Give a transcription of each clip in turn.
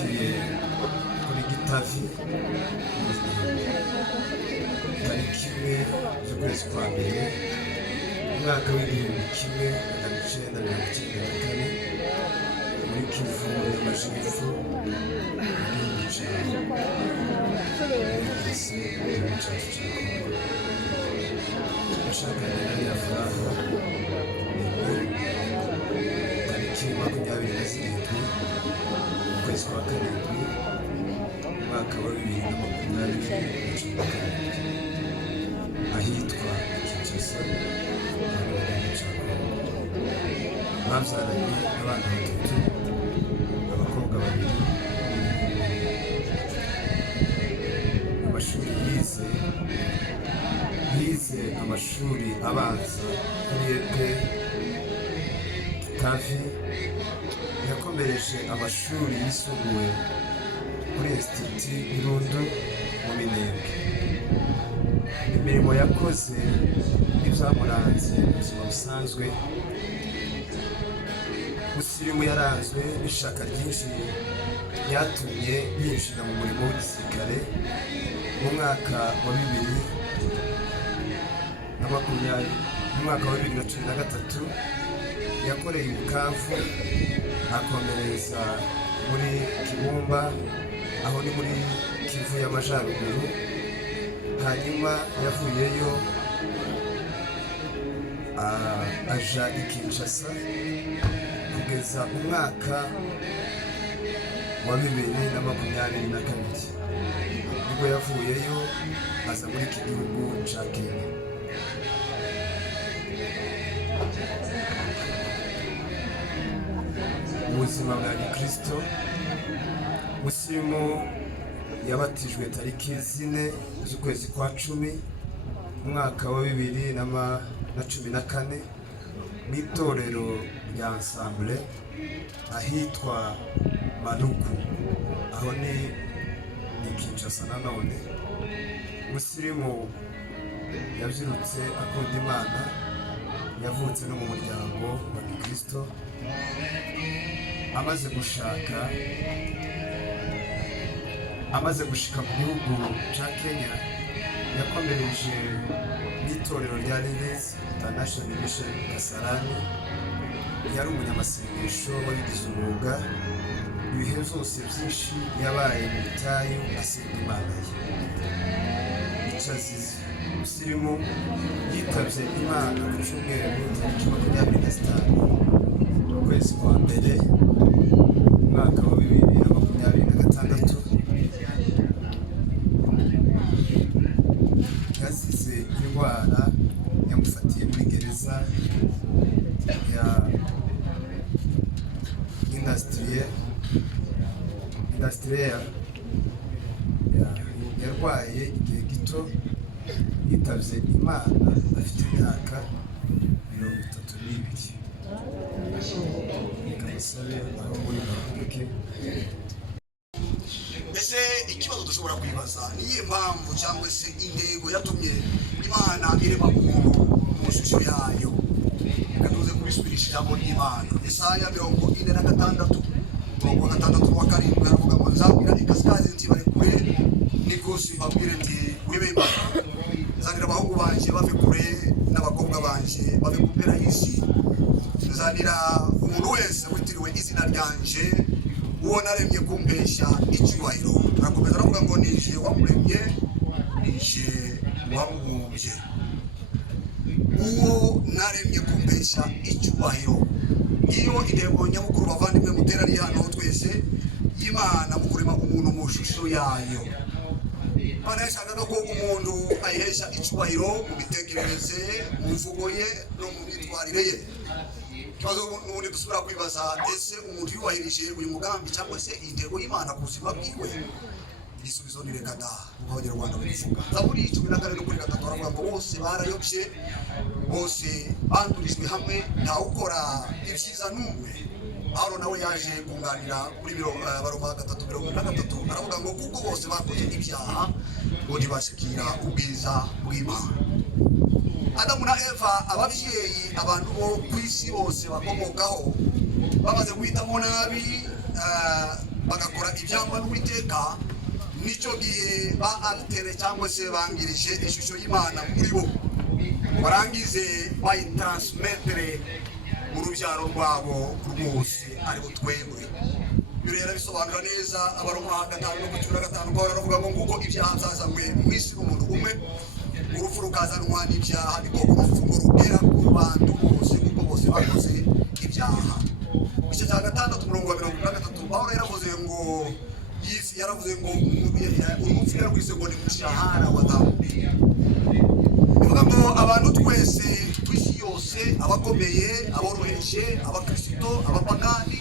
yavukiye kuri Gitavi tariki imwe z'ukwezi kwa mbere umwaka w'igihumbi kimwe magana icyenda mirongo icyenda na kane muri Kivu y'Amajyepfo mu gihugu cya Kongo. Yashakanye na Nyafuraha tariki 27 ukwezi kwa karindwi umwaka wa 2017 ahitwa Kinshasa mu gihugu cya Kongo. Babyaranye abana batatu, abakobwa babiri. Amashuri yize amashuri abanza kuri EPE Gitavi, yakomereje amashuri yisumbuye kuri Institut Irundu mu Minembwe. Imirimo yakoze n'ibyamuranze mu buzima busanzwe, Musirimu yaranzwe n'ishaka ryinshi ryatumye yinjira mu murimo w'igisirikare mu mwaka wa 2013. Yakoreye i Bukavu, akomereza muri Kibumba aho ni muri Kivu y'Amajyaruguru. Hanyuma yavuyeyo aja i Kinshasa kugeza umwaka wa 2022. Ubwo yavuyeyo aza muri iki gihugu cya Kenya. Ubuzima bwa Gikristo, Musirimu yabatijwe tariki 4 z'ukwezi kwa 10 umwaka wa 2014 mu itorero rya Ensemble ahitwa Maluku, aho ni Kinshasa. Nanone Musirimu yabyirutse akunda Imana, yavutse no mu muryango wa Gikristo. Amaze gushika mu gihugu cya Kenya, yakomereje n'itorero rya Lilies International Mission Kasarani. Yari umunyamasengesho wabigize umwuga. Ibihe byose byinshi yabaye mu butayu asenga Imana ye. Icazize Musirimu yitabye Imana ku cyumweru tariki 25 ukwezi kwa mbere umwaka wa 2026. Yazize indwara yamufatiye muri gereza ya industriel. Yarwaye igihe gito, yitabye Imana afite imyaka 32. Kamusabe aho muri Republike. Ese ikibazo dushobora kwibaza ni iyihe mpamvu cyangwa se intego yatumye Imana irema umuntu mu shusho yayo? Reka tuze kubisubirisha ijambo ry'Imana. Yesaya 46 umurongo wa 6 wa 7 aravuga ngo nzabwira ikasikazi nti bari kure n'ikusi mbabwire nti wibe Imana. Nzanira abahungu banje bave kure n'abakobwa banje bave ku mpera y'isi. Nzanira umuntu wese witiriwe izina ryanje, uwo naremye kumpesha icyubahiro. Arakomeza aravuga ngo nije wamuremye, nije wamubumbye. Uwo naremye kumpesha icyubahiro. Iyo intego nyamukuru bavandimwe muteraniye hano twese, Imana mu kurema umuntu mu shusho yayo. Imana yashakaga ko umuntu ayihesha icyubahiro mu mitekerereze, mu mvugo ye no mu myitwarire ye. Ikibazo n'ubundi dusubira kwibaza, ese umuntu yubahirije uyu mugambi cyangwa se intego y'Imana ku buzima bwiwe? Igisubizo ni reka da. Abanyarwanda bivuga Zaburi 14:3 aravuga ngo bose barayobye, bose bandurijwe hamwe, ntawe ukora ibyiza n'umwe. Aho nawe yaje kunganira kuri Baroma 3:23 aravuga ngo kuko bose bakoze ibyaha ngo ntibashikira ubwiza bw'Imana. Adamu na Eva, ababyeyi, abantu bo ku isi bose bakomokaho, bamaze guhitamo nabi bagakora ibyangwa n'Uwiteka, nicyo gihe ba altere cyangwa se bangirije ishusho y'Imana muri bo, barangize bayitransmettre mu rubyaro rwabo rwose ari bo twebwe. Birera bisobanura neza Abaroma 5:15 Pawulo aravuga ngo nguko ibyaha byazanywe mu isi n'umuntu umwe, urupfu rukazanwa n'ibyaha, niko urupfu rugera ku bantu bose kuko bose bakoze ibyaha. Igice cya 6:63 Pawulo yaravuze ngo yaravuze ngo urupfu yarwise ngo ni umushahara wa dhambi. Bivuga ngo abantu twese tw'isi yose, abakomeye, aboroheje, abakristo, abapagani,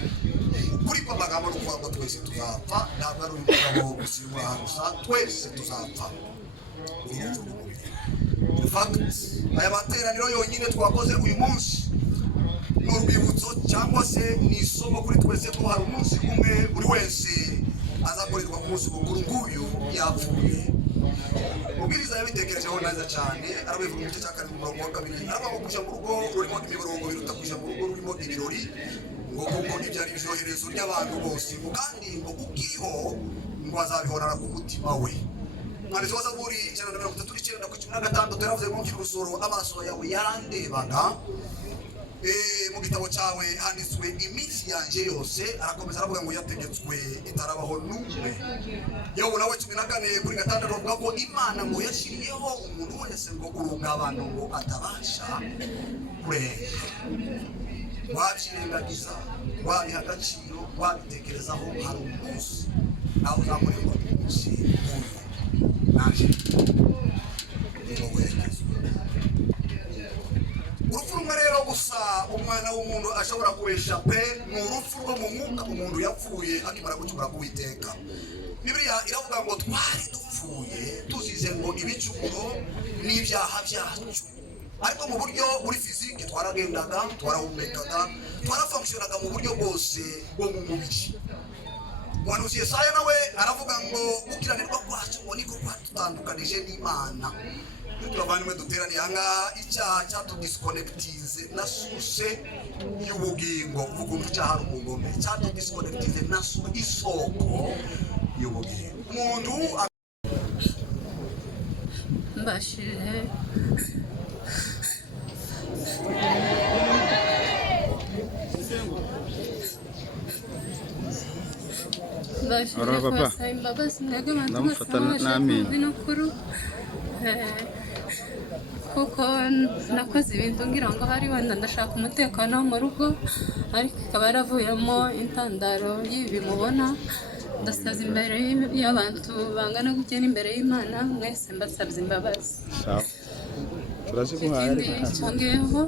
kuri kwa magambo n'ukuvuga ngo twese tuzapfa, ntabwo ari umugabo gusimbura gusa, twese tuzapfa. In fact, aya materaniro yonyine twakoze uyu munsi ni urwibutso cyangwa se ni isomo kuri twese ko hari umunsi umwe buri wese azakorerwa ku munsi mukuru nguyu yapfuye. Ubwiriza yabitekerejeho neza cyane, arabivuga mu gice cya 7:2, aravuga ngo kuja mu rugo rurimo imirongo biruta kuja mu rugo rurimo ibirori, ngo kuko ibyari ibyoherezo by'abantu bose, ngo kandi ngo ukiriho ngo azabihorana ku mutima we. Mwanditsi wa Zaburi 139:16 yaravuze ngo nkiri urusoro amaso yawe yarandebaga, mu gitabo cyawe handitswe iminsi yanjye yose. Arakomeza aravuga ngo yategetswe itarabaho n'umwe. Yobu nawe 14:6 avuga ko Imana ngo yashyiriyeho umuntu wese ngo urungabano ngo atabasha kurenga. Wabyirengagiza, wabiha agaciro, wabitekerezaho, hari umunsi nawe uzakorerwa umunsi nk'uyu. Naje urupfu rumwe rero gusa umwana w'umuntu ashobora kuresha pe, ni urupfu rwo mu mwuka umuntu yapfuye akimara gucumura ku Uwiteka. Bibiliya iravuga ngo twari dupfuye tuzize ngo ibicumuro n'ibyaha byacu, ariko mu buryo buri fizike twaragendaga, twarahumekaga, twarafunctionaga mu buryo bwose bwo mu mubiri. Umuhanuzi Yesaya nawe aravuga ngo gukiranirwa kwacu ngo niko kwatutandukanije n'Imana. Tubavandimwe duteraniye ahangaha, icyaha cyatudisconnectize na source y'ubugingo. Ukuntu icyaha ari umugome, cyatudisconnectize na isoko y'ubugingo. Umuntu mbashije kubasaba imbabazi mwebwe abantu bose babasha binukuru, kuko nakoze ibintu ngira ngo hari wenda ndashaka umutekano wo mu rugo, ariko ikaba yaravuyemo intandaro y'ibi mubona. Ndasabye imbere y'abantu bangana gutya n'imbere y'Imana, mwese mbasabye imbabazi. Ikindi cyongeyeho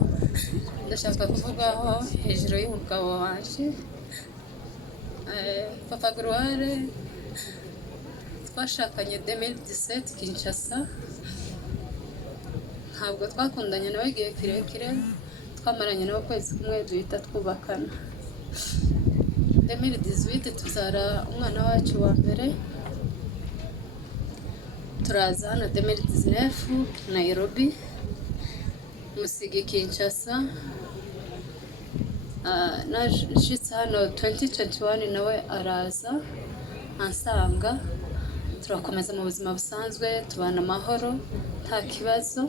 ndashaka kuvugaho hejuru y'umugabo waje Papa Gloire. Twashakanye 2017 Kinshasa, ntabwo twakundanye nawe igihe kirekire, twamaranye nawe ukwezi kumwe duhita twubakana. 2018 tuzara umwana wacu wa mbere, turaza hano 2019 Nairobi, musigi Kinshasa. Nashitse hano 2021 nawe araza ansanga, turakomeza mu buzima busanzwe, tubana amahoro nta kibazo.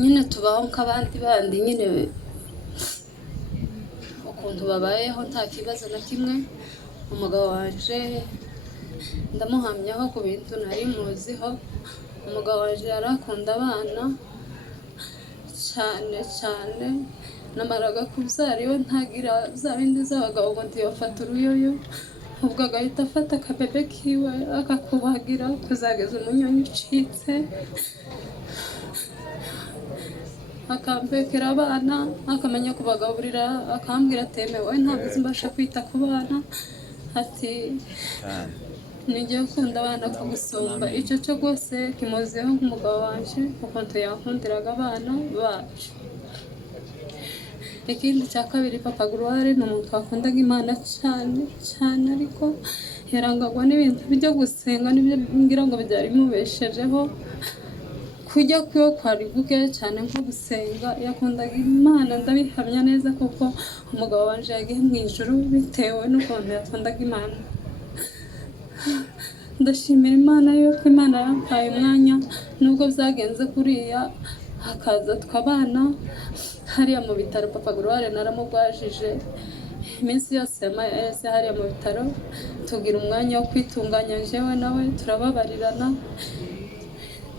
Nyine tubaho nk'abandi bandi, nyine ukuntu babayeho nta kibazo na kimwe. Umugabo wanje ndamuhamyaho ku bintu nari muziho. Umugabo wanje yarakunda abana cyane cyane, namaraga kubyara iwe ntagira za bindi z'abagabo ngo ntiyafata uruyoyo, ubwo agahita afata akabebe kiwe akakubagira kuzageza umunyonyi ucitse, akambekera abana, akamenya kubagaburira, akambwira atemewe ntabwo mbasha kwita ku bana, ati nijye ukunda abana kugusumba. Icyo cyo rwose kimuziho nk'umugabo wanje ukuntu yankundiraga abana bacu. Ikindi cya kabiri, Papa Gloire ni umuntu wakundaga Imana cyane cyane, ariko yarangagwa n'ibintu byo gusenga, n'ibyo ngira ngo byari mubeshejeho kujya kwiwe kwari guke cyane nko gusenga, yakundaga Imana ndabihamya neza kuko umugabo wanje yagiye mu ijuru bitewe n'ukuntu yakundaga Imana. Ndashimira Imana yuko Imana yampaye umwanya nubwo byagenze kuriya, hakaza twabana hariya mu bitaro. Papa Gloire naramugwajije iminsi yose yamaze hariya mu bitaro, tugira umwanya wo kwitunganya njyewe nawe turababarirana.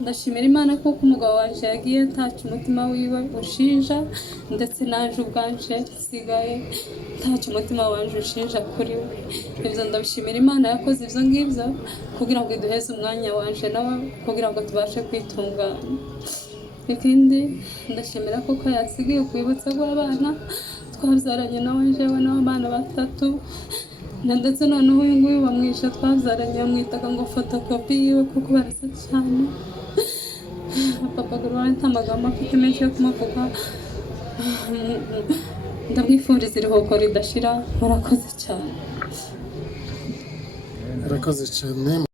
Ndashimira Imana kuko umugabo wanje yagiye ntacyo umutima wiwe ushinja, ndetse naje ubwanje nsigaye ntacyo umutima wanje ushinja kuri we. Ibyo ndabishimira Imana yakoze ibyo ngibyo kugira ngo iduheze umwanya wanje nawe kugira ngo tubashe kwitunganya. Ikindi ndashimira kuko yasigaye kwibutsa rw'abana twabyaranye nawe njyewe n'abana batatu, ndetse noneho uyu nguyu bamwishe twabyaranye bamwitaga ngo fotokopi yiwe kuko barasa cyane. Papa Gloire nta magambo afite menshi yo kumuvuga, ndamwifuriza iruhuko ridashira. Murakoze cyane. Murakoze cyane.